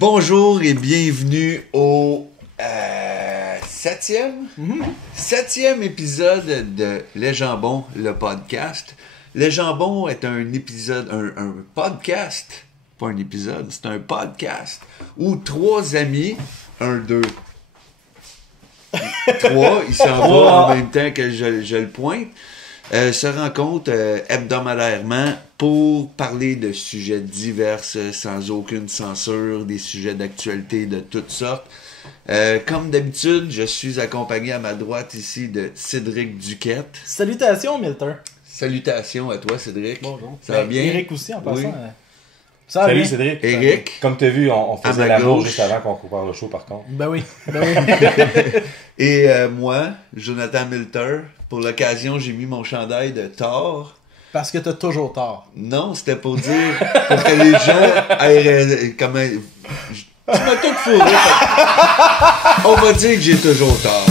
Bonjour et bienvenue au septième épisode de Les Jambons, le podcast. Les Jambons est un épisode, un podcast, pas un épisode, c'est un podcast où trois amis, trois, ils s'en vont en même temps que je le pointe, se rencontrent hebdomadairement pour parler de sujets divers sans aucune censure, des sujets d'actualité de toutes sortes. Comme d'habitude, je suis accompagné à ma droite ici de Cédric Duquette. Salutations, Milton. Salutations à toi, Cédric. Bonjour. Ça va bien? Eric aussi, en passant. Oui. Ça va Salut bien. Cédric. Eric. Comme tu as vu, on À faisait ma l'amour gauche. juste avant qu'on coupe le show, par contre. Ben oui. Et moi, Jonathan Milter. Pour l'occasion, j'ai mis mon chandail de Thor. Parce que t'as toujours tort. Non, c'était pour dire, pour que les gens aient... Tu m'as tout fourré. On va dire que j'ai toujours tort.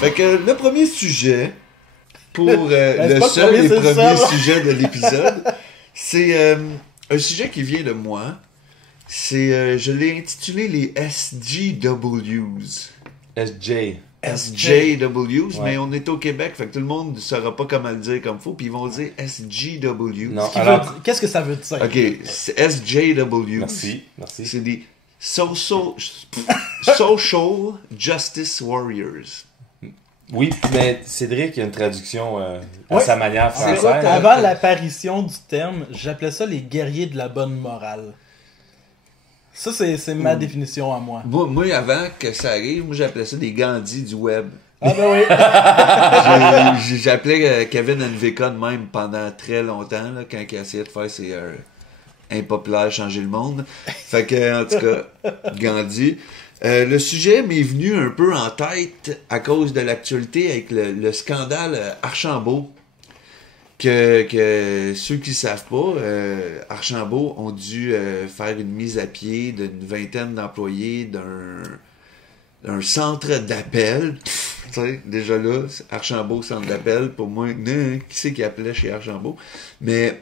Fait que le premier sujet, pour c'est le pas seul et c'est le premier seul. sujet de l'épisode, c'est un sujet qui vient de moi. C'est, je l'ai intitulé les SJWs. SJ. SJWs, Ouais. mais on est au Québec, fait que tout le monde ne saura pas comment le dire comme faut, puis ils vont dire SJWs. Non, Qu'est-ce que ça veut dire? Ok, c'est SJWs. Merci. C'est des social justice warriors. Oui, mais Cédric, il y a une traduction à Ouais. sa manière C'est- française. Avant l'apparition du terme, j'appelais ça les guerriers de la bonne morale. Ça, c'est ma définition à moi. Moi, avant que ça arrive, moi j'appelais ça des Gandhi du web. Ah ben oui. J'appelais Kevin NVK de même pendant très longtemps, là, quand il essayait de faire ses impopulaires changer le monde. Fait que, en tout cas, Gandhi. Le sujet m'est venu un peu en tête à cause de l'actualité avec le scandale Archambault. Que ceux qui ne savent pas, Archambault ont dû faire une mise à pied d'une vingtaine d'employés d'un centre d'appel. Tu sais, déjà là, Archambault, centre d'appel, pour moi, qui c'est qui appelait chez Archambault? Mais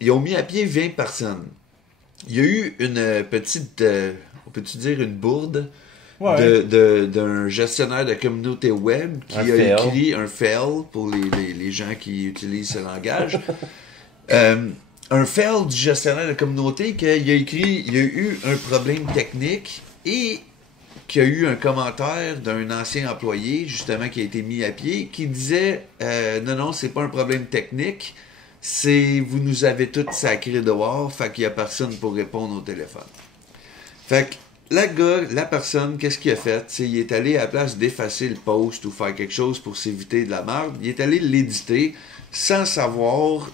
ils ont mis à pied 20 personnes. Il y a eu une petite, on peut-tu dire une bourde Ouais. d'un gestionnaire de communauté web qui Un a fail. écrit un fail pour les gens qui utilisent ce langage. Un fail du gestionnaire de communauté qu'il a écrit, il y a eu un problème technique et qu'il y a eu un commentaire d'un ancien employé, justement, qui a été mis à pied, qui disait non, c'est pas un problème technique, c'est vous nous avez tous sacrés dehors, fait qu'il y a personne pour répondre au téléphone. Fait que la personne, qu'est-ce qu'il a fait? C'est il est allé à la place d'effacer le post ou faire quelque chose pour s'éviter de la merde, il est allé l'éditer sans savoir,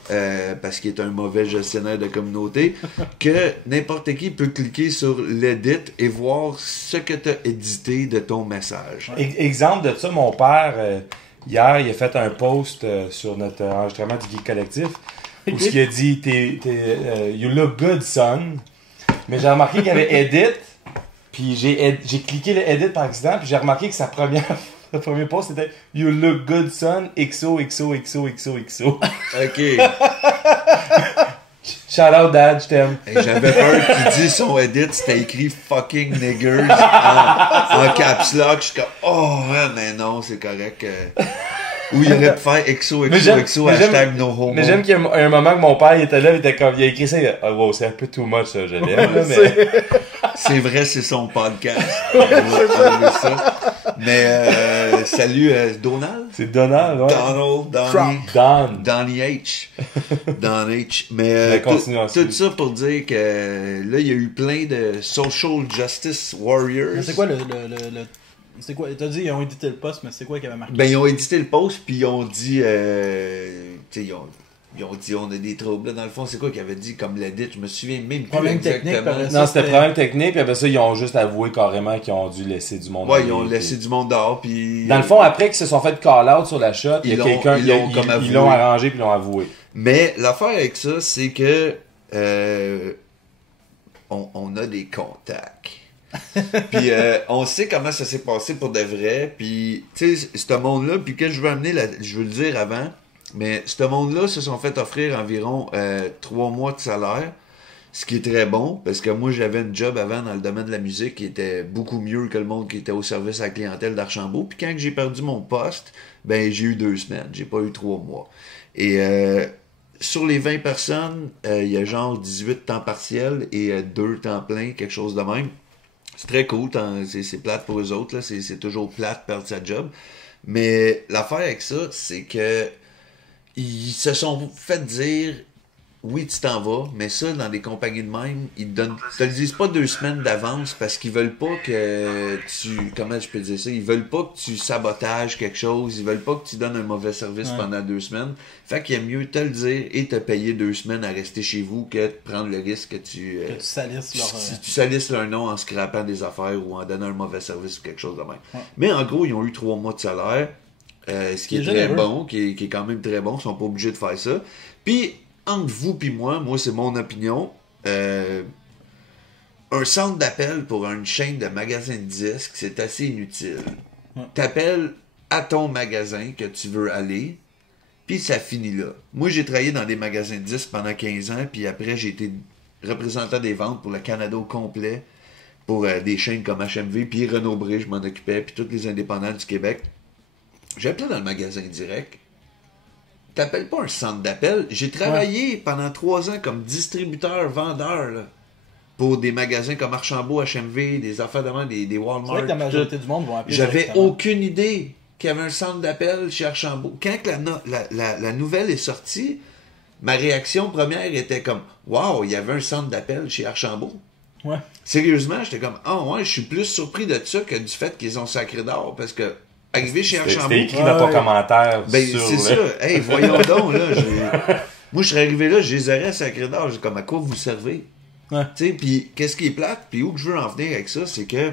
parce qu'il est un mauvais gestionnaire de communauté, que n'importe qui peut cliquer sur l'edit et voir ce que tu as édité de ton message. Exemple de ça, mon père, hier, il a fait un post sur notre enregistrement du Geek Collectif où il a dit You look good, son. Mais j'ai remarqué qu'il y avait edit, puis j'ai cliqué le edit par accident, puis j'ai remarqué que le premier post c'était You look good, son, XOXOXOXOXO. OK. Shout out, dad, je t'aime. Et j'avais peur qu'il dise son edit, c'était écrit fucking niggers en caps lock. Je suis comme, oh, ouais, mais non, c'est correct. Ou il aurait pu faire XOXOXO hashtag no homo. Mais j'aime qu'il y a un moment que mon père il était là, il était comme, il a écrit ça, il a dit, oh, wow, c'est un peu too much ça, je l'aime, là, mais... C'est vrai, c'est son podcast. On va enlever ça. Mais salut Donald? C'est Donald, ouais. Donnie H. Don H. Mais Mais continuons tout ça pour dire que là, il y a eu plein de social justice warriors. Mais c'est quoi le c'est quoi? T'as dit ils ont édité le post, mais c'est quoi qui avait marqué? Ben, ils ont édité le post, puis ils ont dit... tu sais, ils ont dit on a des troubles. Là, dans le fond, c'est quoi qu'ils avaient dit comme l'edit? Je me souviens même plus Problème technique, exactement. par Non, c'était problème technique, puis après ça, ils ont juste avoué carrément qu'ils ont dû laisser du monde. Ouais, aller, ils ont puis- laissé du monde dehors, puis... Dans le fond, après qu'ils se sont fait call-out sur la shot, il y a quelqu'un ils l'ont comme avoué. ils l'ont arrangé puis ils l'ont avoué. Mais l'affaire avec ça, c'est que on a des contacts. Puis on sait comment ça s'est passé pour de vrai. Puis, tu sais, ce monde-là, puis que je veux amener, je veux le dire avant, mais ce monde-là se sont fait offrir environ 3 mois de salaire, ce qui est très bon, parce que moi, j'avais une job avant dans le domaine de la musique qui était beaucoup mieux que le monde qui était au service à la clientèle d'Archambault. Puis quand j'ai perdu mon poste, ben j'ai eu 2 semaines, j'ai pas eu 3 mois. Et sur les 20 personnes, il y a genre 18 temps partiel et 2 temps plein, quelque chose de même. C'est très cool, c'est plate pour eux autres, là. C'est toujours plate de perdre sa job. Mais l'affaire avec ça, c'est que ils se sont fait dire oui, tu t'en vas, mais ça, dans des compagnies de même, ils te le disent pas 2 semaines d'avance parce qu'ils veulent pas que tu. Comment je peux dire ça? Ils veulent pas que tu sabotages quelque chose, ils veulent pas que tu donnes un mauvais service pendant 2 semaines. Fait qu'il y a mieux te le dire et te payer 2 semaines à rester chez vous que de prendre le risque que tu salisses leur nom en scrapant des affaires ou en donnant un mauvais service ou quelque chose de même. Ouais. Mais en gros, ils ont eu 3 mois de salaire, ce qui est très bon, qui est quand même très bon, ils sont pas obligés de faire ça. Puis, entre vous et moi c'est mon opinion, un centre d'appel pour une chaîne de magasins de disques, c'est assez inutile. Ouais. T'appelles à ton magasin que tu veux aller, puis ça finit là. Moi, j'ai travaillé dans des magasins de disques pendant 15 ans, puis après, j'ai été représentant des ventes pour le Canada au complet, pour des chaînes comme HMV, puis Renaud Bré, je m'en occupais, puis tous les indépendants du Québec. J'appelais dans le magasin direct. T'appelles pas un centre d'appel. J'ai travaillé pendant 3 ans comme distributeur, vendeur, là, pour des magasins comme Archambault, HMV, des affaires de main, des Walmart. C'est vrai que la majorité du monde vont appeler. J'avais aucune idée qu'il y avait un centre d'appel chez Archambault. Quand la nouvelle est sortie, ma réaction première était comme « Wow, il y avait un centre d'appel chez Archambault. » Ouais. Sérieusement, j'étais comme « Ah ouais, je suis plus surpris de ça que du fait qu'ils ont sacré d'or, parce que arrivé chez Archambault... » C'était écrit dans ton commentaire. Ben, c'est ça. Hey, voyons donc, là. Moi, je serais arrivé là, je les aurais sacré d'or. J'ai comme, à quoi vous servez? Ouais. Tu sais, puis qu'est-ce qui est plate? Puis où que je veux en venir avec ça, c'est que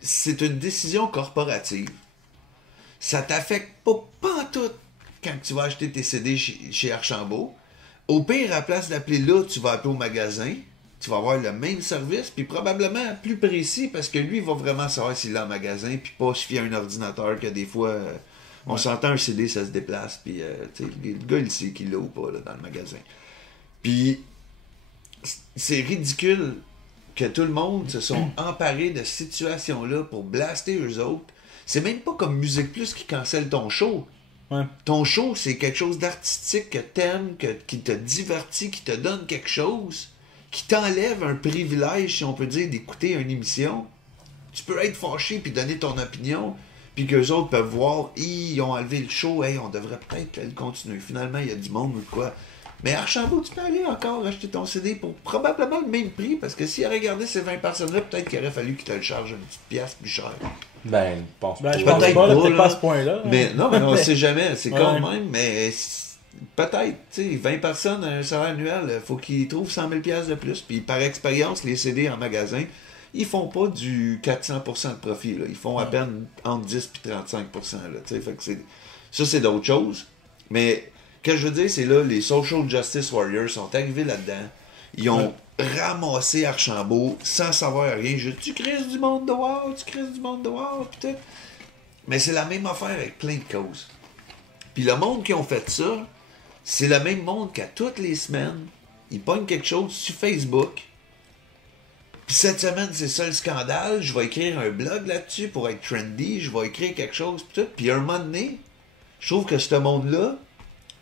c'est une décision corporative. Ça t'affecte pas en tout quand tu vas acheter tes CD chez Archambault. Au pire, à la place d'appeler là, tu vas appeler au magasin. Tu vas avoir le même service, puis probablement plus précis, parce que lui, il va vraiment savoir s'il est en magasin, puis pas se fier à un ordinateur que des fois, on s'entend un CD, ça se déplace, puis le gars, il sait qu'il l'a ou pas là, dans le magasin. Puis, c'est ridicule que tout le monde se sont emparés de cette situation-là pour blaster eux autres. C'est même pas comme Musique Plus qui cancelle ton show. Ouais. Ton show, c'est quelque chose d'artistique que t'aimes, qui te divertit, qui te donne quelque chose, qui t'enlève un privilège, si on peut dire, d'écouter une émission. Tu peux être fâché puis donner ton opinion, puis qu'eux autres peuvent voir, ils ont enlevé le show, hey, on devrait peut-être le continuer. Finalement, il y a du monde ou quoi. Mais Archambault, tu peux aller encore acheter ton CD pour probablement le même prix, parce que s'il aurait gardé ces 20 personnes-là, peut-être qu'il aurait fallu qu'il te le charge une petite pièce plus cher. Ben, je pense pas. Je pense peut-être pas à ce point-là. Mais non, on sait jamais. C'est quand même, mais peut-être, tu sais, 20 personnes, un salaire annuel, il faut qu'ils trouvent 100 000$ de plus. Puis par expérience, les CD en magasin, ils font pas du 400% de profit. Là. Ils font à peine entre 10 et 35%. Là, fait que ça, c'est d'autres choses. Mais, ce que je veux dire, c'est là, les Social Justice Warriors sont arrivés là-dedans. Ils ont ramassé Archambault sans savoir rien. Tu crises du monde dehors, putain. Mais c'est la même affaire avec plein de causes. Puis le monde qui ont fait ça, c'est le même monde qu'à toutes les semaines, ils pognent quelque chose sur Facebook. Puis cette semaine, c'est ça le scandale. Je vais écrire un blog là-dessus pour être trendy. Je vais écrire quelque chose. Puis à un moment donné, je trouve que ce monde-là,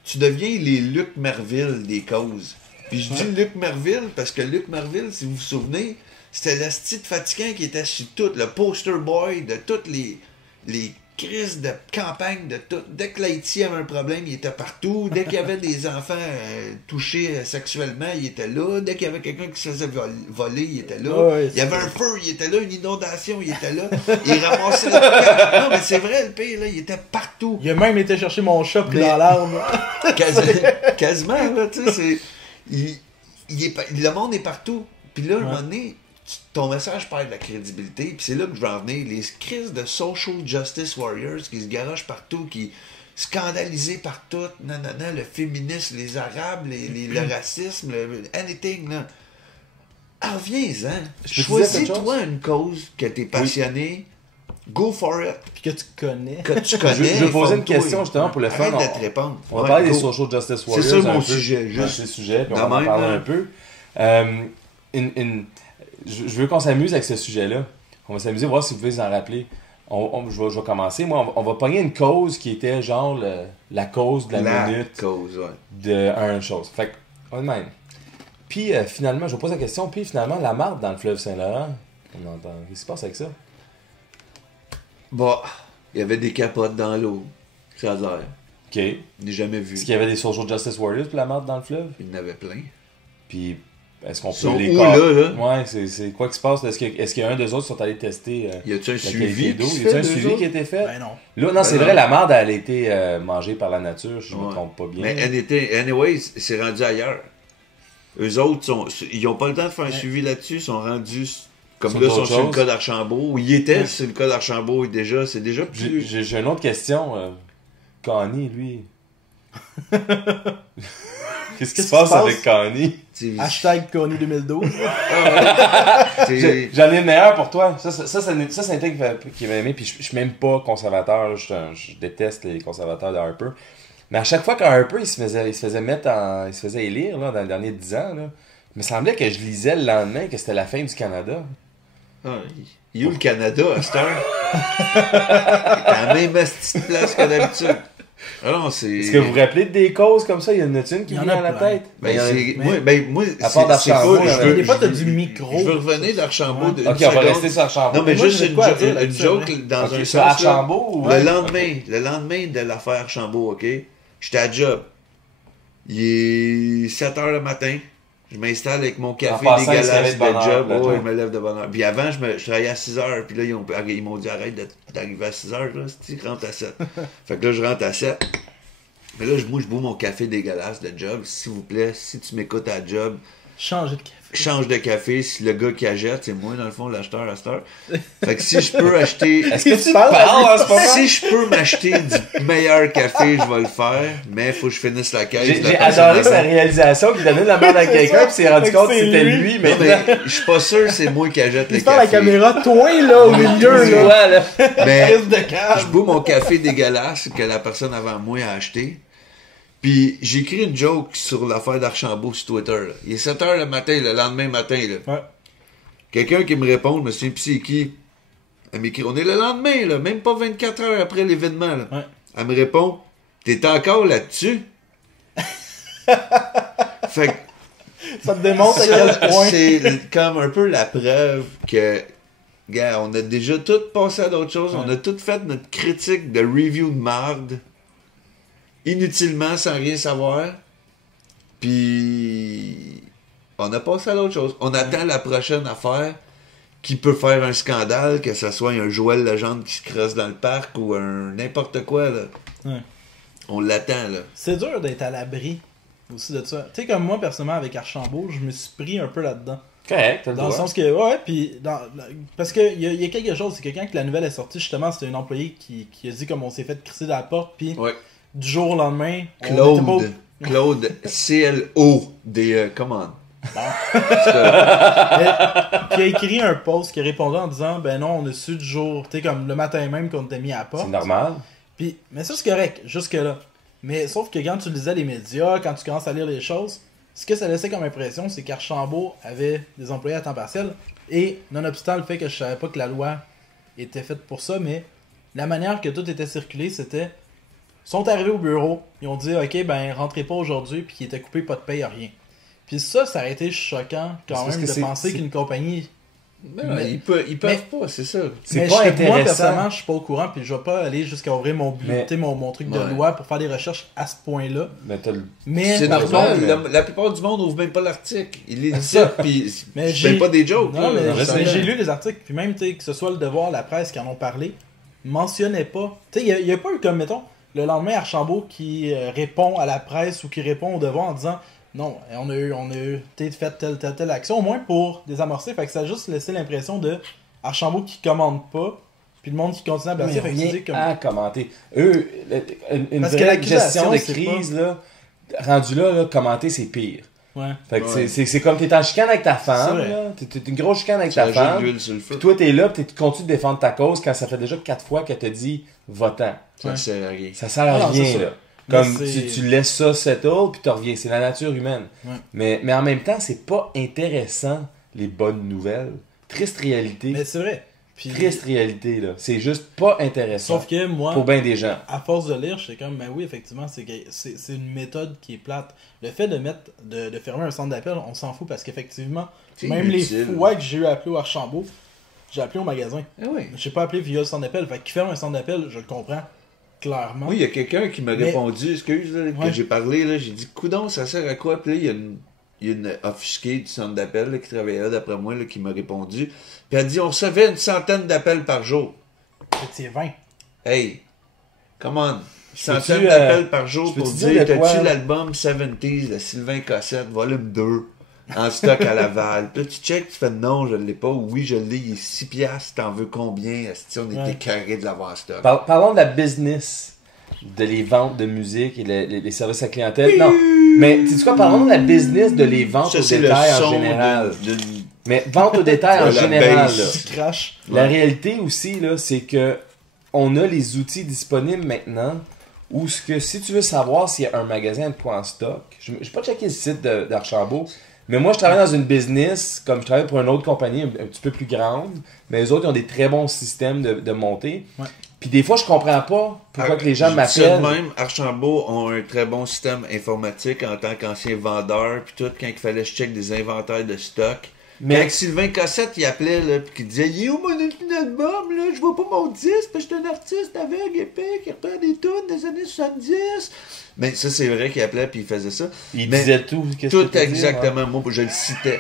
tu deviens les Luc Merville des causes. Puis je dis Luc Merville parce que Luc Merville, si vous vous souvenez, c'était le style fatigant qui était sur tout, le poster boy de toutes les crises de campagne, de tout. Dès que l'Haïti avait un problème, il était partout. Dès qu'il y avait des enfants touchés sexuellement, il était là. Dès qu'il y avait quelqu'un qui se faisait voler, il était là. Ouais, il y avait un feu, il était là. Une inondation, il était là. Il ramassait le... Non, mais c'est vrai, le pire, là, il était partout. Il a même été chercher mon chat pris dans l'arbre. Quasiment, là, tu sais, c'est... Le monde est partout. Puis là, à un moment donné, ton message perd de la crédibilité. Puis c'est là que je veux en venir. Les crises de Social Justice Warriors qui se garochent partout, qui scandalisés par tout, le féminisme, les arabes, le racisme, anything, là. reviens-en. Je peux te dire quelque Choisis-toi une cause que t'es passionné. Go for it. Puis que tu connais. Que tu connais. Je vais poser une informe-toi. question justement pour le fun. Arrête de te répondre. On va Ouais, parler des go. Social Justice C'est Warriors. ça mon un peu. sujet. Ouais, Juste. c'est le sujet, puis De on va en même, parler là. un peu. Je veux qu'on s'amuse avec ce sujet-là. On va s'amuser, voir si vous pouvez vous en rappeler. Je vais commencer. Moi, on va pogner une cause qui était genre la cause de la minute cause, ouais. de un chose. Fait que, on même. Puis finalement, je vous pose la question, puis finalement, la marde dans le fleuve Saint-Laurent, on entend. Qu'est-ce qui se passe avec ça? Bah, il y avait des capotes dans l'eau. Ça a l'air. OK. Je n'ai jamais vu. Est-ce qu'il y avait des Social Justice Warriors pour la marde dans le fleuve? Il y en avait plein. Puis, est-ce qu'on Ils sont peut les où, là? Ouais, c'est quoi qui se passe? Est-ce qu'il y a un des autres qui sont allés tester Y a-tu un la suivi qualité d'eau? qui se Y a-tu fait, un d'eux suivi autres? qui a été fait? Ben non. Là, non, c'est Ben vrai, non. la marde, elle a été mangée par la nature, si je me Ouais. trompe pas bien. Mais anyway, c'est rendu ailleurs. Eux autres, ils n'ont pas le temps de faire un suivi là-dessus. Ils sont rendus... Comme Sur là, ils d'autres sont sur le choses. cas d'Archambault. Ils étaient Ouais. sur le cas d'Archambault déjà. C'est déjà plus... J'ai une autre question. Connie, lui. Qu'est-ce qui se passe avec Connie? Hashtag Connie 2012. J'en ai une meilleure pour toi. Ça c'est un truc qui m'a aimé. Puis je suis même pas conservateur. Là. Je déteste les conservateurs de Harper. Mais à chaque fois qu'Harper il se faisait élire là, dans les derniers 10 ans, là, il me semblait que je lisais le lendemain que c'était la fin du Canada. Ah, il y a où le Canada à cette heure? À la même petite place que d'habitude. Alors, c'est... Est-ce que vous vous rappelez des causes comme ça? Il y en a-tu une qui Il y me en vient a à la plein. tête? Ben, Mais- moi, À part c'est d'Archambault, pas... là, je veux- des fois, t'as du micro. Je veux revenir d'Archambault Ouais. de Ok, on va rester sur Archambault. Non, mais Moi, juste j'ai de quoi à dire une là-dessus, joke ouais. dans Ok, un sur sens, là. Archambault ou... Le lendemain de l'affaire Archambault, OK? J'étais à job. Il est 7h le matin. Je m'installe avec mon café En passant, il se dégueulasse réveille de bonne de heure, job. le Oh, job. je me lève de bonne heure. Puis avant, je travaillais à 6h. Puis là, ils m'ont dit arrête d'arriver à 6h. Là, tu rentres à 7. Fait que là, je rentre à 7. Mais là, moi, je bois mon café dégueulasse de job. S'il vous plaît, si tu m'écoutes à job, Changer de café. change de café. Si le gars qui achète, c'est moi, dans le fond, l'acheteur à cette heure. Fait que si je peux acheter... Est-ce que tu Tu parles parles en ce moment? Si je peux m'acheter du meilleur café, je vais le faire, mais il faut que je finisse la caisse. J'ai de la personne adoré sa avant. réalisation qu'il donnait de la merde à quelqu'un puis s'est rendu Fait que compte que c'est c'était lui. lui. Non, Mais mais je suis pas sûr que c'est moi qui achète les Il se parle à la cafés. caméra, toi, là, au milieu, tu là. vois, là. Mais Crise de je câble. bois mon café dégueulasse que la personne avant moi a acheté. Puis j'ai écrit une joke sur l'affaire d'Archambault sur Twitter. Là. Il est 7h le matin, le lendemain matin. Là. Ouais. Quelqu'un qui me répond, je me souviens plus c'est qui. Elle m'écrit, on est le lendemain, là, même pas 24 heures après l'événement. Là. Ouais. Elle me répond, t'es encore là-dessus? Fait que Ça te démontre à ça, quel point. c'est comme un peu la preuve que, gars, on a déjà tout passé à d'autres choses. Ouais. On a tout fait notre critique de review de marde inutilement, sans rien savoir. Puis, on a passé à d'autres choses. On attend la prochaine affaire qui peut faire un scandale, que ce soit un Joël Legendre qui se creuse dans le parc ou un n'importe quoi, là. Ouais. On l'attend, là. C'est dur d'être à l'abri aussi de ça. Tu sais, comme moi, personnellement, avec Archambault, je me suis pris un peu là-dedans. Correct, t'as le Dans le droit. sens que, ouais, puis parce que il y a quelque chose, c'est que quand que la nouvelle est sortie, justement, c'était un employé qui a dit comme on s'est fait crisser dans la porte, puis Ouais. du jour au lendemain, on était pas... Claude, C-L-O-D-E, come on. qui a écrit un post qui répondait en disant ben non, on a su du jour, tu sais, comme le matin même qu'on t'a mis à la porte. C'est normal. Puis, mais ça c'est correct, jusque là. Mais sauf que quand tu lisais les médias, quand tu commences à lire les choses, ce que ça laissait comme impression, c'est qu'Archambault avait des employés à temps partiel. Et nonobstant le fait que je savais pas que la loi était faite pour ça, mais la manière que tout était circulé, c'était sont arrivés au bureau, ils ont dit ok ben rentrez pas aujourd'hui, puis ils étaient coupés pas de paye à rien. Puis ça aurait été choquant quand Parce même que de c'est- penser qu'une compagnie. Mais ils peuvent pas, c'est ça. C'est Mais pas moi intéressant. personnellement, je suis pas au courant, puis je vais pas aller jusqu'à ouvrir mon Mais- bulletin, mon truc de Ouais. loi pour faire des recherches à ce point-là. Mais t'as le... Mais C'est par normal. contre, La plupart du monde n'ouvre même pas l'article. Il les dit ça. puis Mais c'est j'ai- même pas des jokes. non, là. mais, je sais. mais j'ai lu les articles, puis même tu sais, que ce soit le Devoir, la presse qui en ont parlé, mentionnait pas. Tu sais, il y a pas eu comme, mettons, le lendemain Archambault qui répond à la presse ou qui répond au Devoir en disant non, on a eu fait telle action, au moins pour désamorcer. Fait que ça a juste laissé l'impression de Archambault qui commande pas, puis le monde qui continue à Mais blesser. Fait que tu rien dis comme. à commenter. Une Parce que vraie l'accusation, gestion de c'est crise, là, rendu là, commenter, c'est pire. Ouais. Fait que Ouais. c'est comme t'es en chicane avec ta C'est femme, vrai. là. T'es une grosse chicane avec Tu ta rajoutes de femme. l'huile sur le feu. Puis toi, t'es là, puis tu continues de défendre ta cause quand ça fait déjà 4 fois qu'elle te dit va-t'en. Ça Ouais. sert à rien. Ça sert à Ah non, c'est rien, sûr. là. Mais Comme c'est- tu laisses ça settle, puis tu reviens. C'est la nature humaine. Ouais. Mais en même temps, c'est pas intéressant, les bonnes nouvelles. Triste réalité. Mais c'est vrai. Puis, Triste réalité, là. C'est juste pas intéressant. sauf que moi, Pour bien des gens. à force de lire, j'étais comme, ben oui, effectivement, c'est une méthode qui est plate. Le fait de fermer un centre d'appel, on s'en fout parce qu'effectivement, C'est même inutile. les fois que j'ai eu à appeler au Archambault, j'ai appelé au magasin. Ah oui. J'ai pas appelé via le centre d'appel. Fait qu'il ferme un centre d'appel, je le comprends clairement. Moi, il y a quelqu'un qui m'a Mais- répondu, excuse, là, Ouais. que j'ai parlé, là, j'ai dit, coudon, ça sert à quoi? Puis là, il y a une offusquée du centre d'appel là, qui travaillait là, d'après moi, là, qui m'a répondu. Puis elle dit, on recevait une centaine d'appels par jour. Fait que c'est 20. Hey, come on. Peux-tu, Centaine d'appels par je jour peux pour te dire, dire de quoi, t'as-tu là? l'album 70s de Sylvain Cossette, volume 2, en stock à Laval? Puis là, tu check, tu fais non, je l'ai pas, ou oui, je l'ai, il est 6 piastres, t'en veux combien? Asti, on était Ouais. carré de l'avoir en stock. Parlons de la business de les ventes de musique et les services à clientèle. Non, mais tu sais quoi, parlons de la business de les ventes Ça, au c'est le détail en son général. d'une- Mais vente au détail en De la général, bass. là. Tu craches. La réalité aussi, là, c'est que on a les outils disponibles maintenant où ce que si tu veux savoir s'il y a un magasin de quoi en stock, je n'ai pas checké le site d'Archambault, mais moi je travaille dans une business, comme je travaille pour une autre compagnie un petit peu plus grande, mais les autres ils ont des très bons systèmes de montée. Ouais. Puis des fois je comprends pas pourquoi que les gens Je dis ça de m'appellent. même, Archambault ont un très bon système informatique en tant qu'ancien vendeur, puis tout, quand il fallait que je check des inventaires de stock. Mais Quand Sylvain Cossette, il appelait, là, puis qu'il disait, il est où mon album, là, je vois pas mon disque, parce que je suis un artiste aveugle, épais, qui reprend des tunes des années 70. Mais ça, c'est vrai qu'il appelait, puis il faisait ça. ils Mais disaient tout. Qu'est-ce Tout que tu dis, exactement, moi, je le citais.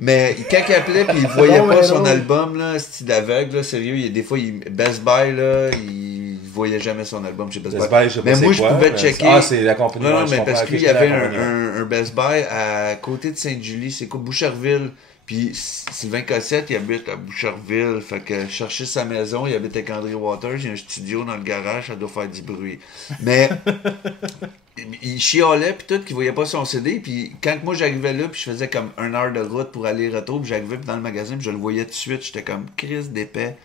Mais quand il appelait puis il voyait Non, pas mais son non. album, là, style aveugle, là, sérieux, des fois, Best Buy, là, il voyait jamais son album chez Best Buy. Best Buy, je sais pas Mais c'est moi, je quoi, pouvais mais- checker. Ah, c'est la compagnie. Non, ouais, non, je mais comprends. parce Ok, qu'il je y avait connais la compagnie. un Best Buy à côté de Sainte-Julie, c'est quoi, Boucherville. Puis Sylvain Cossette, il habite à Boucherville. Fait que chercher sa maison, il habite avec André Waters, il y a un studio dans le garage, ça doit faire du bruit. Mais il chialait puis tout, qu'il voyait pas son CD. Puis quand moi j'arrivais là, puis je faisais comme 1 heure de route pour aller retour, puis j'arrivais dans le magasin, puis je le voyais tout de suite, j'étais comme Chris d'épais,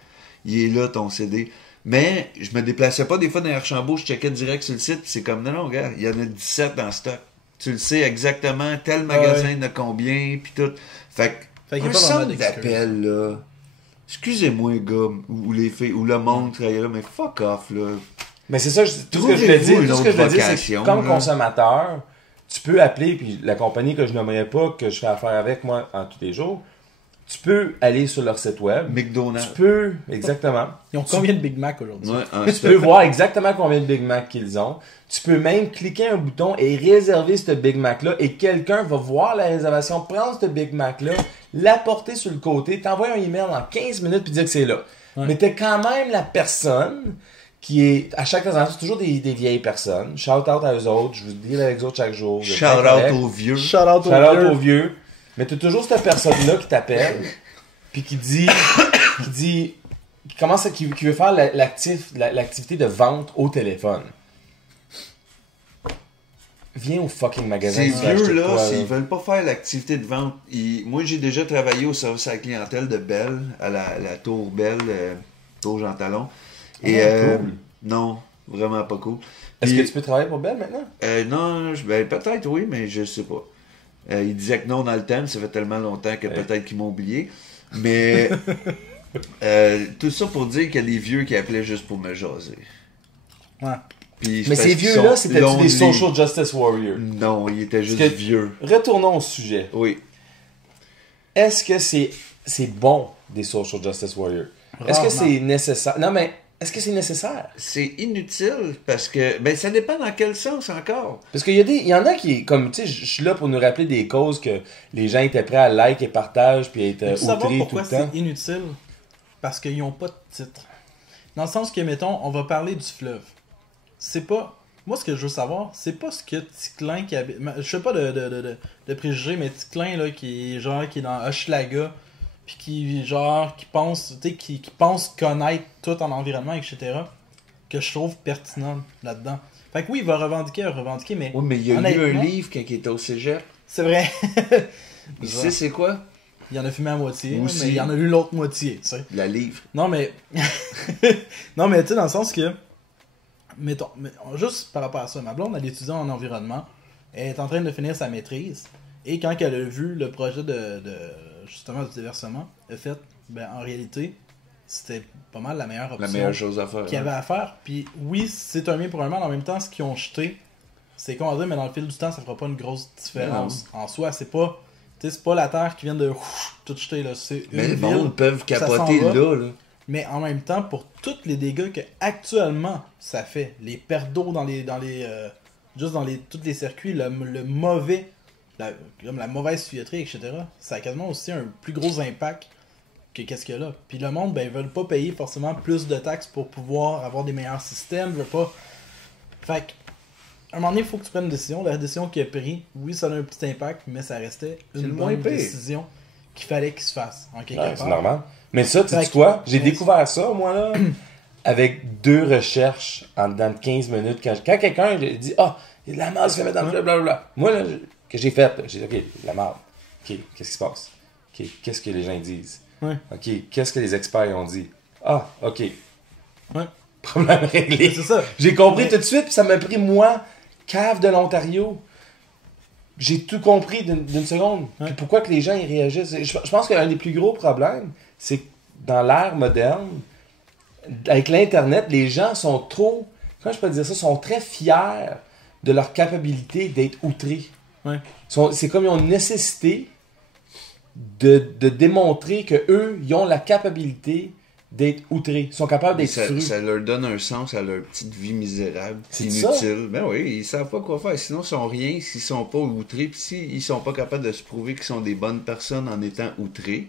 il est là ton CD. Mais je me déplaçais pas des fois dans Archambault, je checkais direct sur le site, puis c'est comme non, regarde, il y en a 17 dans stock. Tu le sais exactement, tel magasin en a combien, puis tout. Fait Fait qu'il y a un pas vraiment centre d'excuses. d'appel, là. Excusez-moi, gars, ou les filles, ou le monde travaille là, mais fuck off, là. Mais c'est ça, tout ce que je Trouvez-vous veux dire. une Tout ce que je autre veux dire, c'est vocation, que comme là. consommateur, tu peux appeler, puis la compagnie que je nommerai pas, que je fais affaire avec moi en tous les jours, tu peux aller sur leur site web. Tu McDonald's. peux, exactement. Ils ont combien de Big Mac aujourd'hui? Ouais, en Tu stock. peux voir exactement combien de Big Mac qu'ils ont. Tu peux même cliquer un bouton et réserver ce Big Mac-là et quelqu'un va voir la réservation, prendre ce Big Mac-là, l'apporter sur le côté, t'envoyer un email en 15 minutes puis dire que c'est là. Ouais. Mais t'es quand même la personne qui est, à chaque temps, c'est toujours des vieilles personnes. Shout out à eux autres, je vous dis avec eux autres chaque jour. vous êtes Shout bien corrects. out aux vieux. Shout out Shout au out vieux. aux vieux. Mais t'as toujours cette personne-là qui t'appelle, puis qui commence qui veut faire l'activité de vente au téléphone. Viens au fucking magasin. Ces tu vas acheter de vieux-là, quoi, s'ils veulent pas faire l'activité de vente, moi j'ai déjà travaillé au service à la clientèle de Belle, à la tour Belle, tour Jean Talon. Et cool. non, vraiment pas cool. Est-ce Puis, que tu peux travailler pour Belle maintenant? non, ben, peut-être oui, mais je sais pas. Il disait que non dans le thème, ça fait tellement longtemps que peut-être qu'ils m'ont oublié. Mais tout ça pour dire qu'il y a des vieux qui appelaient juste pour me jaser. Ouais. Puis, Mais parce ces qu'ils vieux-là, sont c'était des lonely. social justice warriors. Non, ils étaient juste Parce que- vieux. Retournons au sujet. Oui. Est-ce que c'est bon des social justice warriors? Est-ce que Rarement. c'est nécessaire? Non, mais est-ce que c'est nécessaire? C'est inutile parce que ben ça dépend dans quel sens encore. Parce qu'il y en a qui, comme, tu sais, je suis là pour nous rappeler des causes que les gens étaient prêts à like et partage puis à être Veux-tu savoir outrés tout pourquoi le temps. c'est inutile? Parce qu'ils n'ont pas de titre. Dans le sens que, mettons, on va parler du fleuve. C'est pas... Moi, ce que je veux savoir, c'est pas ce que Ticlin qui habite... Je sais pas de préjugés, mais Ticlin, là, qui est dans Hochelaga, puis qui pense, tu sais, qui pense connaître tout en environnement, etc., que je trouve pertinent là-dedans. Fait que oui, il va revendiquer, mais Oui, mais il y a eu un honnêtement, livre quand il était au cégep. C'est vrai. Tu sais c'est quoi? Il en a fumé à moitié, Moi aussi. mais il en a lu l'autre moitié, tu sais. La livre. Non, mais... non, mais tu sais, dans le sens que... Mettons, juste par rapport à ça, ma blonde, elle étudie en environnement. Elle est en train de finir sa maîtrise. Et quand elle a vu le projet de justement, du déversement, elle a fait, ben, en réalité, c'était pas mal la meilleure option La meilleure chose à faire. qu'il y avait à faire. Puis oui, c'est un bien pour un mal. En même temps, ce qu'ils ont jeté, c'est con à dire, mais dans le fil du temps, ça fera pas une grosse différence. En soi, c'est pas... Tu sais, c'est pas la terre qui vient de tout jeter, là. C'est une Mais le ville, monde peuvent ça capoter s'en va. là. Mais en même temps, pour tous les dégâts que actuellement ça fait, les pertes d'eau dans les juste dans tous les circuits, le mauvais, comme la mauvaise tuyauterie, etc., ça a quasiment aussi un plus gros impact que qu'est-ce qu'il y a là. Puis le monde, ben, ils veulent pas payer forcément plus de taxes pour pouvoir avoir des meilleurs systèmes, ils veulent pas... Fait que, à un moment donné, il faut que tu prennes une décision. La décision qu'il a prise, oui, ça a un petit impact, mais ça restait une le moins bonne pire. décision qu'il fallait qu'il se fasse, en quelque Ouais, part. c'est normal. Mais ça, tu sais Fait quoi? que- J'ai découvert ça, moi, là, avec 2 recherches en dedans de 15 minutes. Quand quelqu'un dit « Ah, il y a de la merde, se fait mettre dans le blablabla. » Moi, là, que j'ai fait, j'ai dit « Ok, la merde. Ok, qu'est-ce qui se passe? Ok, qu'est-ce que les gens disent? Ouais. Ok, qu'est-ce que les experts ont dit? Ah, ok. Ouais. Problème réglé. C'est ça. J'ai compris Mais- tout de suite, puis ça m'a pris, moi, cave de l'Ontario. J'ai tout compris d'une seconde. Ouais. Puis pourquoi que les gens y réagissent? Je pense qu'un des plus gros problèmes, c'est que dans l'ère moderne, avec l'Internet, les gens sont trop, comment je peux dire ça, sont très fiers de leur capacité d'être outrés. Ouais. C'est comme ils ont une nécessité de démontrer qu'eux, ils ont la capacité d'être outrés. Ils sont capables d'être Ça, frus. ça leur donne un sens à leur petite vie misérable, C'est inutile. Ben oui, ils savent pas quoi faire. Sinon, ils sont rien s'ils sont pas outrés. Puis s'ils sont pas capables de se prouver qu'ils sont des bonnes personnes en étant outrés.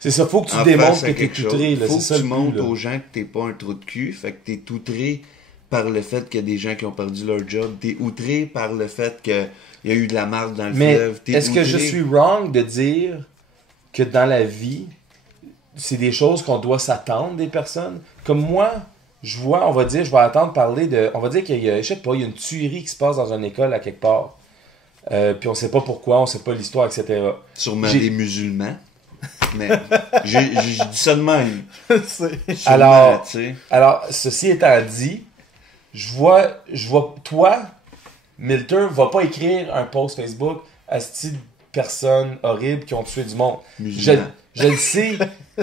C'est ça, faut que tu en démontres face à que t'es quelque chose, outré. Là, faut c'est que ça tu le but, montres là. aux gens que t'es pas un trou de cul. Fait que t'es outré par le fait qu'il y a des gens qui ont perdu leur job. T'es outré par le fait qu'il y a eu de la marde dans le Mais fleuve. T'es est-ce que je outré- suis wrong de dire que dans la vie, c'est des choses qu'on doit s'attendre des personnes? Comme moi, je vois, on va dire, je vais attendre parler de... On va dire qu'il y a, je sais pas, il y a une tuerie qui se passe dans une école à quelque part. Puis on sait pas pourquoi, on sait pas l'histoire, etc. Sûrement J'ai- des musulmans. Mais j'ai dit ça de même. C'est- Sûrement, Alors- tu sais. Alors, ceci étant dit, je vois, toi, Milter, va pas écrire un post Facebook à ce type de personnes horribles qui ont tué du monde. Je, Musulmans. je le sais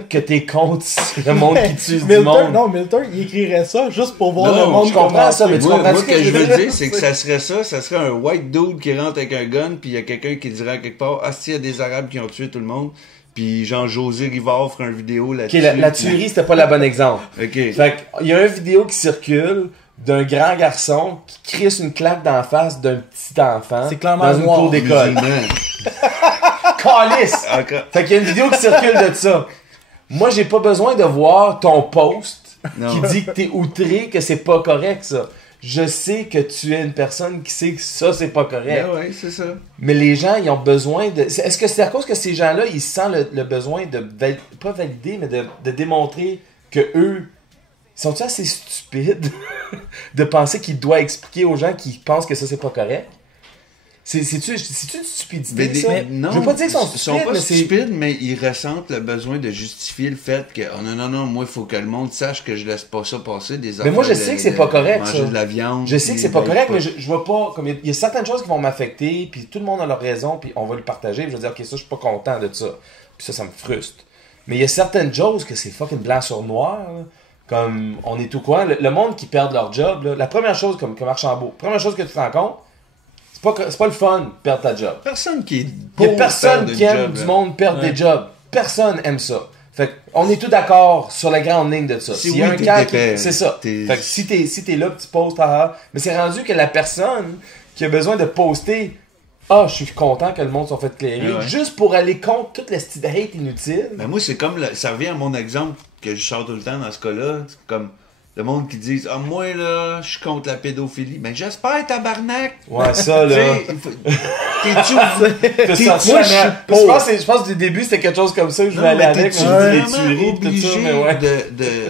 que t'es contre le monde qui tue du Milton, monde. non, Milton, il écrirait ça juste pour voir Non, le monde je comprends commenter. ça, mais tu Moi, comprends moi, ce ce que je veux dire? dire, c'est que ça serait un white dude qui rentre avec un gun, puis il y a quelqu'un qui dirait à quelque part, ah, si, il y a des Arabes qui ont tué tout le monde, puis genre José Rivard fera une vidéo Ok, là-dessus. la tuerie, c'était pas le bon exemple. Ok. Fait il y a une vidéo qui circule d'un grand garçon qui crisse une claque d'en face d'un petit enfant C'est clairement dans une noir. cour d'école. Musulman. Calice! Encore. Fait qu'il y a une vidéo qui circule de ça. Moi, j'ai pas besoin de voir ton post Non. qui dit que t'es outré, que c'est pas correct, ça. Je sais que tu es une personne qui sait que ça, c'est pas correct. Ben ouais, c'est ça. Mais les gens, ils ont besoin de... Est-ce que c'est à cause que ces gens-là, ils sentent le besoin de... Pas valider, mais de démontrer que eux sont-ils assez stupides de penser qu'ils doivent expliquer aux gens qui pensent que ça, c'est pas correct? C'est-tu une stupidité, ça? non, Je veux pas dire qu'ils sont ils stupides, pas mais c'est... stupides, mais ils ressentent le besoin de justifier le fait que oh, non, moi, il faut que le monde sache que je laisse pas ça passer. Des Mais moi, je affaires sais de- que c'est pas correct, manger ça. de la viande. Je sais que puis c'est pas ben, correct, mais je vois pas... Comme il y a certaines choses qui vont m'affecter, puis tout le monde a leur raison, puis on va le partager, puis je vais dire, ok, ça, je suis pas content de ça. Puis ça me frustre. Mais il y a certaines choses que c'est fucking blanc sur noir, là. Comme, on est tout courant. Le monde qui perd leur job, là, la première chose, comme Archambault, première chose que tu te rends compte, c'est pas le fun de perdre ta job. Personne qui est Il y a pour personne faire qui de aime job, du là. monde perdre Ouais. des jobs. Personne aime ça. Fait on est tous d'accord sur la grande ligne de ça. Si S'il y a oui, un t'es camp épais, c'est ça. t'es- Fait que si t'es là, pis tu postes, mais c'est rendu que la personne qui a besoin de poster, je suis content que le monde soit fait éclairer, Ouais. juste pour aller contre toute la style de hate inutile. Ben moi, c'est comme ça revient à mon exemple que je sors tout le temps dans ce cas-là. C'est comme Le monde qui dit « Ah, moi, là, je suis contre la pédophilie. » Mais j'espère, tabarnak! Ouais, ça, là. T'es-tu... Moi, je pense que du début, c'était quelque chose comme ça que je voulais aller avec, mais je dis les tueries, tout ça, mais ouais.